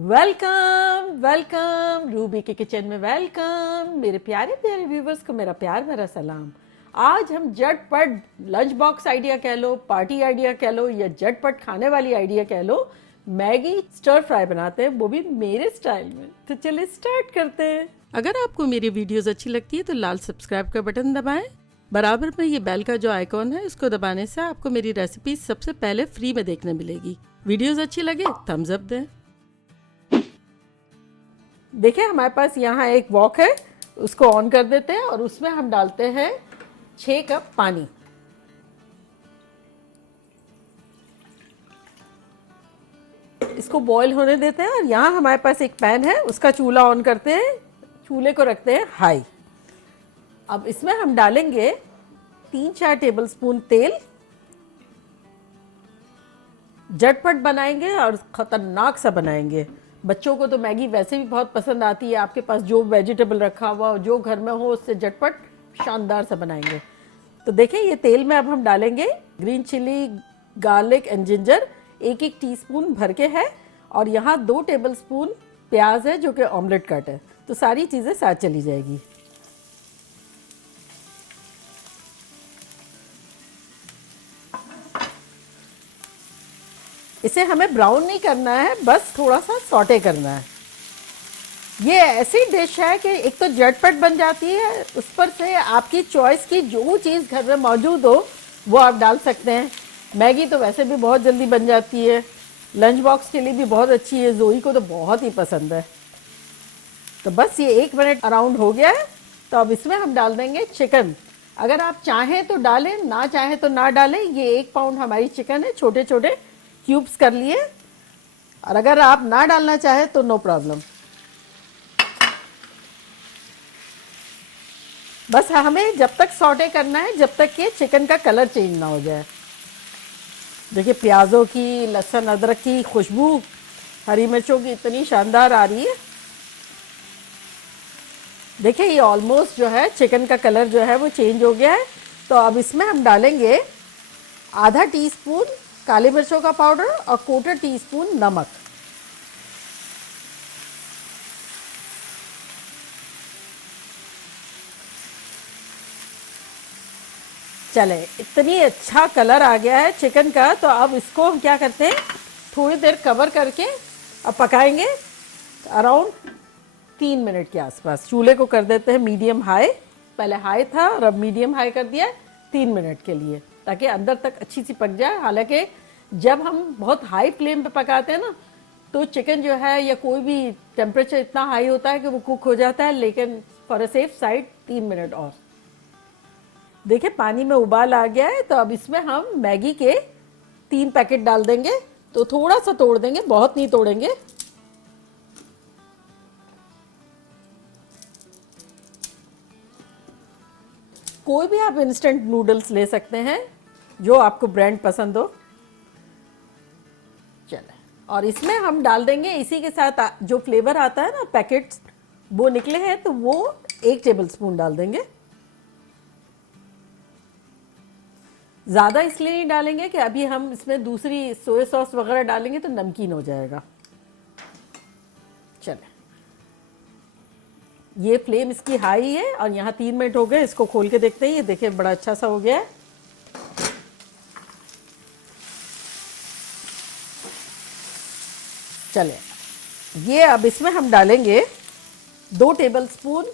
Welcome welcome Ruby के kitchen में welcome. मेरे प्यारे प्यारे व्यूवर्स को मेरा प्यार भरा सलाम। आज हम झटपट लंच बॉक्स आइडिया कह लो, पार्टी आइडिया कह लो, या झटपट खाने वाली आइडिया कह लो, मैगी स्टर फ्राई बनाते हैं, वो भी मेरे स्टाइल में। तो चलिए स्टार्ट करते हैं। अगर आपको मेरी वीडियोस अच्छी लगती है तो लाल सब्सक्राइब का बटन दबाएं। बराबर में ये बेल का जो आइकॉन है इसको दबाने से आपको मेरी रेसिपी सबसे पहले फ्री में देखने मिलेगी। वीडियोस अच्छी लगे थम्स अप दें। देखिए हमारे पास यहाँ एक वॉक है, उसको ऑन कर देते हैं और उसमें हम डालते हैं 6 कप पानी। इसको बॉईल होने देते हैं और यहाँ हमारे पास एक पैन है, उसका चूल्हा ऑन करते हैं, चूल्हे को रखते हैं हाई। अब इसमें हम डालेंगे 3-4 टेबलस्पून तेल। झटपट बनाएंगे और खतरनाक सा बनाएंगे। बच्चों को तो मैगी वैसे भी बहुत पसंद आती है। आपके पास जो वेजिटेबल रखा हुआ हो, जो घर में हो, उससे झटपट शानदार सा बनाएंगे। तो देखिए ये तेल में अब हम डालेंगे green chilli, garlic and ginger 1-1 teaspoon भर के है, और यहाँ 2 टेबलस्पून प्याज है जो कि ऑमलेट कट है। तो सारी चीज़ें साथ चली जाएगी। इसे हमें ब्राउन नहीं करना है, बस थोड़ा सा सॉटे करना है। ये ऐसी डिश है कि एक तो झटपट बन जाती है, उस पर से आपकी चॉइस की जो चीज़ घर में मौजूद हो वो आप डाल सकते हैं। मैगी तो वैसे भी बहुत जल्दी बन जाती है, लंच बॉक्स के लिए भी बहुत अच्छी है, जोई को तो बहुत ही पसंद है। तो बस ये 1 मिनट अराउंड हो गया है। तो अब इसमें हम डाल देंगे चिकन। अगर आप चाहें तो डालें, ना चाहें तो ना डालें। ये 1 पाउंड हमारी चिकन है, छोटे छोटे क्यूब्स कर लिए। और अगर आप ना डालना चाहें तो नो प्रॉब्लम। बस हमें जब तक सॉटे करना है जब तक कि चिकन का कलर चेंज ना हो जाए। देखिए प्याज़ों की, लहसुन अदरक की खुशबू, हरी मिर्चों की इतनी शानदार आ रही है। देखिए ये ऑलमोस्ट जो है चिकन का कलर जो है वो चेंज हो गया है। तो अब इसमें हम डालेंगे आधा टीस्पून काली मिर्चों का पाउडर और 1/4 टीस्पून नमक। चले, इतनी अच्छा कलर आ गया है चिकन का। तो अब इसको हम क्या करते हैं, थोड़ी देर कवर करके अब पकाएंगे अराउंड 3 मिनट के आसपास। चूल्हे को कर देते हैं मीडियम हाई। पहले हाई था और अब मीडियम हाई कर दिया 3 मिनट के लिए, ताकि अंदर तक अच्छी सी पक जाए। हालांकि जब हम बहुत हाई फ्लेम पे पकाते हैं ना, तो चिकन जो है या कोई भी टेम्परेचर इतना हाई होता है कि वो कुक हो जाता है। लेकिन for a safe side 3 minute और। देखिए पानी में उबाल आ गया है। तो अब इसमें हम मैगी के 3 पैकेट डाल देंगे। तो थोड़ा सा तोड़ देंगे, बहुत नहीं तोड़ेंगे। कोई भी आप इंस्टेंट नूडल्स ले सकते हैं, जो आपको ब्रांड पसंद हो। चले, और इसमें हम डाल देंगे इसी के साथ जो फ्लेवर आता है ना, पैकेट्स वो निकले हैं, तो वो 1 टेबलस्पून डाल देंगे। ज़्यादा इसलिए नहीं डालेंगे कि अभी हम इसमें दूसरी सोया सॉस वगैरह डालेंगे तो नमकीन हो जाएगा। चले, ये फ्लेम इसकी हाई है और यहाँ 3 मिनट हो गए। इसको खोल के देखते हैं। ये देखिए बड़ा अच्छा सा हो गया है। चले, ये अब इसमें हम डालेंगे 2 टेबलस्पून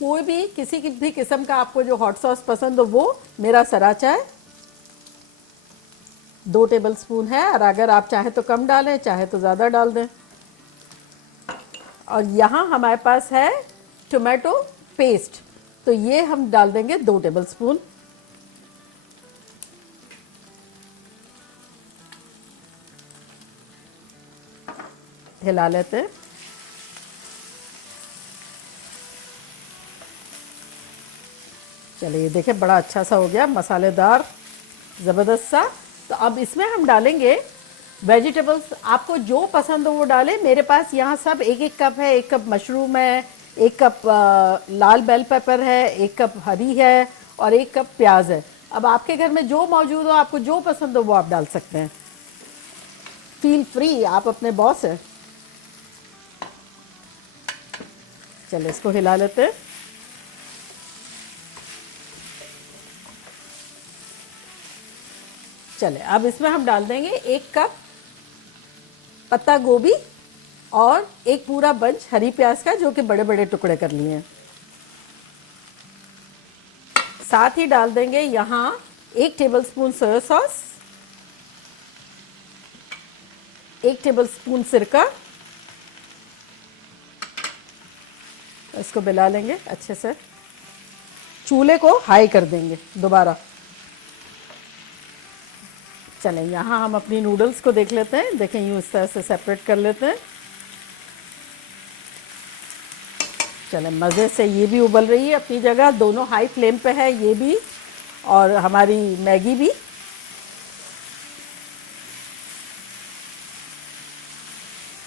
कोई भी किसी की भी किस्म का आपको जो हॉट सॉस पसंद हो वो। मेरा सराचा है, 2 टेबलस्पून है। और अगर आप चाहें तो कम डालें, चाहे तो ज़्यादा डाल दें। और यहाँ हमारे पास है टोमेटो पेस्ट, तो ये हम डाल देंगे 2 टेबलस्पून। हिला लेते हैं। चलिए देखिए बड़ा अच्छा सा हो गया, मसालेदार ज़बरदस्त सा। तो अब इसमें हम डालेंगे वेजिटेबल्स। आपको जो पसंद हो वो डालें। मेरे पास यहाँ सब 1-1 कप है। 1 कप मशरूम है, 1 कप लाल बेल पेपर है, 1 कप हरी है और 1 कप प्याज है। अब आपके घर में जो मौजूद हो, आपको जो पसंद हो वो आप डाल सकते हैं। फील फ्री, आप अपने बॉस हैं। चलो इसको हिला लेते हैं। चले अब इसमें हम डाल देंगे 1 कप पत्ता गोभी और एक पूरा बंच हरी प्याज का, जो कि बड़े बड़े टुकड़े कर लिए हैं। साथ ही डाल देंगे यहाँ 1 टेबलस्पून सोया सॉस, 1 टेबलस्पून सिरका। इसको मिला लेंगे अच्छे से, चूल्हे को हाई कर देंगे दोबारा। चलें यहाँ हम अपनी नूडल्स को देख लेते हैं। देखें यूँ इस तरह से सेपरेट कर लेते हैं। चलें मज़े से ये भी उबल रही है अपनी जगह, दोनों हाई फ्लेम पे है, ये भी और हमारी मैगी भी।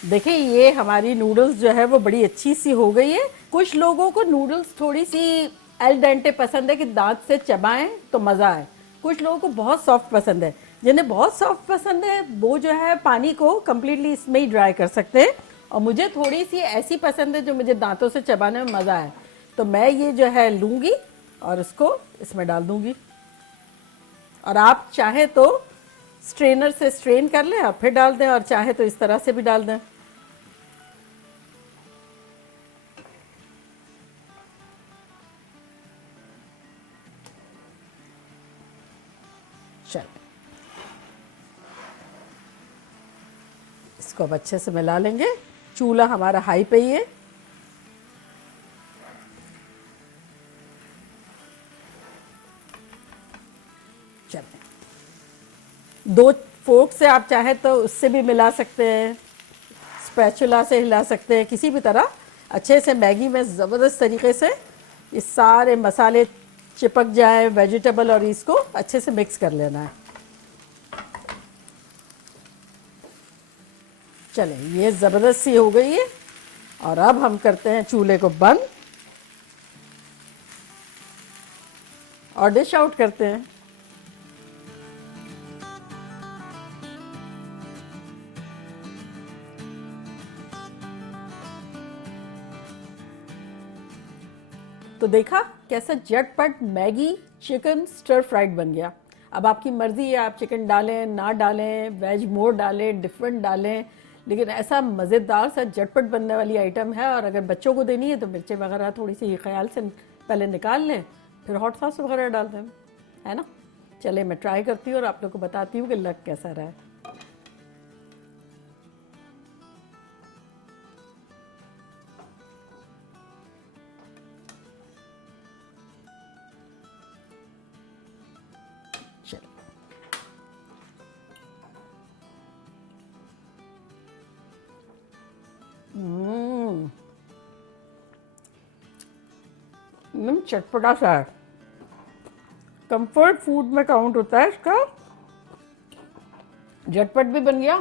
देखें ये हमारी नूडल्स जो है वो बड़ी अच्छी सी हो गई है। कुछ लोगों को नूडल्स थोड़ी सी एल डेंटे पसंद है कि दांत से चबाएं तो मज़ा आए, कुछ लोगों को बहुत सॉफ्ट पसंद है। जिन्हें बहुत सॉफ्ट पसंद है वो जो है पानी को कम्प्लीटली इसमें ही ड्राई कर सकते हैं, और मुझे थोड़ी सी ऐसी पसंद है जो मुझे दांतों से चबाने में मज़ा आए, तो मैं ये जो है लूँगी और इसको इसमें डाल दूँगी। और आप चाहे तो स्ट्रेनर से स्ट्रेन कर लें और फिर डाल दें, और चाहे तो इस तरह से भी डाल दें। चलो इसको अब अच्छे से मिला लेंगे। चूल्हा हमारा हाई पे ही है। चलो 2 फोर्क से आप चाहे तो उससे भी मिला सकते हैं, स्पैचुला से हिला सकते हैं, किसी भी तरह अच्छे से मैगी में ज़बरदस्त तरीके से ये सारे मसाले चिपक जाए वेजिटेबल, और इसको अच्छे से मिक्स कर लेना है। चलें ये ज़बरदस्त सी हो गई है, और अब हम करते हैं चूल्हे को बंद और डिश आउट करते हैं। तो देखा कैसा झटपट मैगी चिकन स्टर फ्राइड बन गया। अब आपकी मर्ज़ी है, आप चिकन डालें ना डालें, वेज मोर डालें, डिफरेंट डालें, लेकिन ऐसा मज़ेदार सा झटपट बनने वाली आइटम है। और अगर बच्चों को देनी है तो मिर्चें वगैरह थोड़ी सी ख्याल से पहले निकाल लें, फिर हॉट सॉस वगैरह डाल दें, है ना। चले मैं ट्राई करती हूँ और आप लोग को बताती हूँ कि लग कैसा रहा है। चटपटा सा है, कंफर्ट फूड में काउंट होता है इसका। झटपट भी बन गया,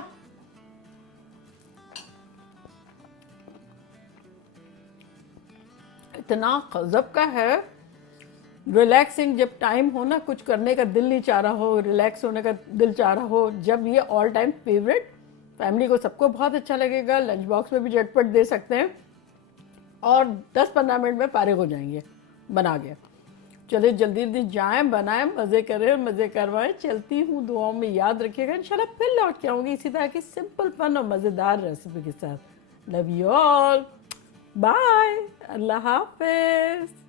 इतना गजब का है, रिलैक्सिंग। जब टाइम हो ना, कुछ करने का दिल नहीं चाह रहा हो, रिलैक्स होने का दिल चाह रहा हो, जब ये ऑल टाइम फेवरेट, फैमिली को सबको बहुत अच्छा लगेगा। लंच बॉक्स में भी झटपट दे सकते हैं और 10-15 मिनट में फारिग हो जाएंगे, बना गया। चलिए जल्दी जल्दी जाएं, बनाएं, मज़े करें और मज़े करवाएं। चलती हूँ, दुआओं में याद रखिएगा। इंशाल्लाह फिर लौट के आऊँगी इसी तरह की सिंपल फन और मज़ेदार रेसिपी के साथ। लव यू ऑल, बाय, अल्लाह हाफिज़।